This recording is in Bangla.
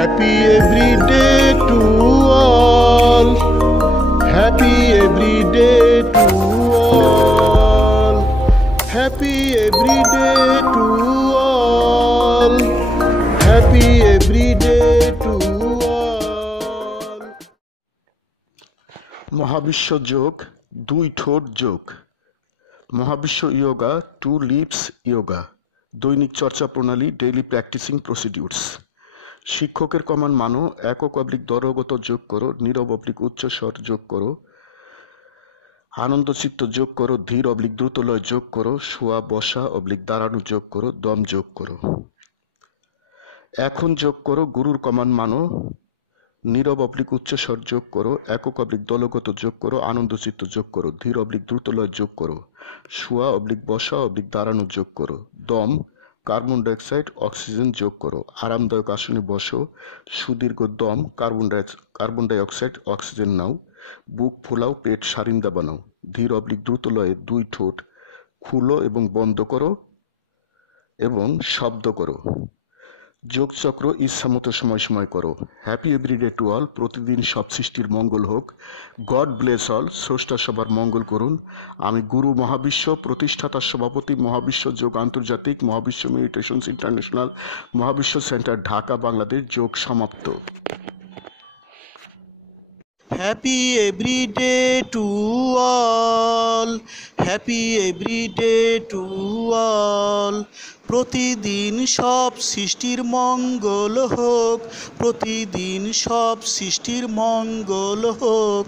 Happy every day to all. Happy every day to all. Happy every day to all. Happy every day to all. মহাবিশ্ব যোগ, দুই ঠোঁট যোগ। মহাবিশ্ব ইয়োগা, টু লিপস ইয়োগা। দৈনিক চর্চা প্রণালী, ডেইলি প্র্যাকটিসিং প্রসিডিউরস। শিক্ষকের কমান মানো, একক অবলিক দরগত যোগ করো, নীরব অবলিক উচ্চস্বর যোগ করো, আনন্দচিত্ত যোগ করো, ধীর অবলিক দ্রুতলয় যোগ করো, শোয়া বসা অবলিক দাঁড়ানো যোগ করো, দম যোগ করো। এখন যোগ করো, গুরুর কমান মানো, নীরব অবলিক উচ্চস্বর যোগ করো, একক অবলিক দলগত যোগ করো, আনন্দচিত্ত যোগ করো, ধীর অবলিক দ্রুতলয় যোগ করো, শোয়া অবলিক বসা অবলিক দাঁড়ানো যোগ করো, দম কার্বন ডাইঅক্সাইড অক্সিজেন যোগ করো, আরামদায়ক আসনে বসো, সুদীর্ঘ দম কার্বন ডাইঅক্সাইড অক্সিজেন নাও, বুক ফোলাও, পেট সারিন্দা বানাও, ধীর অবলিক দ্রুতলয়ে দুই ঠোঁট খুলো এবং বন্ধ করো এবং শব্দ করো। যোগচক্র ইচ্ছামতো সময় সময় করো। Happy everyday to all. প্রতিদিন সব সৃষ্টির মঙ্গল হোক। God bless all. স্রষ্টা সবার মঙ্গল করুন। আমি গুরু মহাবিশ্ব প্রতিষ্ঠাতা সভাপতি, মহাবিশ্ব যোগ আন্তর্জাতিক, মহাবিশ্ব মেডিটেশনস ইন্টারন্যাশনাল, মহাবিশ্ব সেন্টার, ঢাকা, বাংলাদেশ। যোগ সমাপ্ত। Happy every day to all. Happy every day to all. প্রতিদিন সব সৃষ্টির মঙ্গল হোক, প্রতিদিন সব সৃষ্টির মঙ্গল হোক।